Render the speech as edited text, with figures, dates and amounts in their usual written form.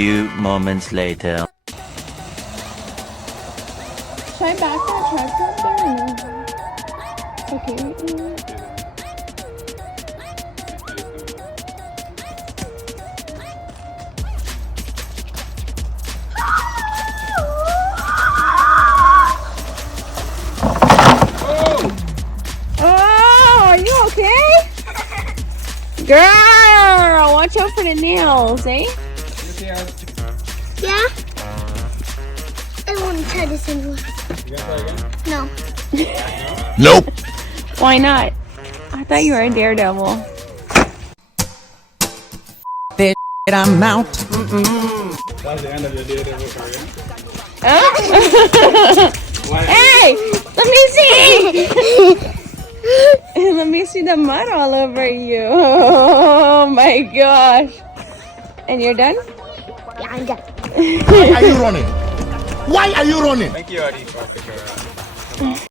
few moments later. Should I back that tripod there or no? Okay. Oh, are you okay? Girl, watch out for the nails, eh? Yeah? I want to try this anymore. You gonna play again? No. Nope. Why not? I thought you were a daredevil. I'm out. That's the end of your Daredevil career. Hey, let me see. Let me see the mud all over you. Oh my gosh. And you're done? Yeah, I'm done. Why are you running? Why are you running? Thank you, Adi, for picking her up.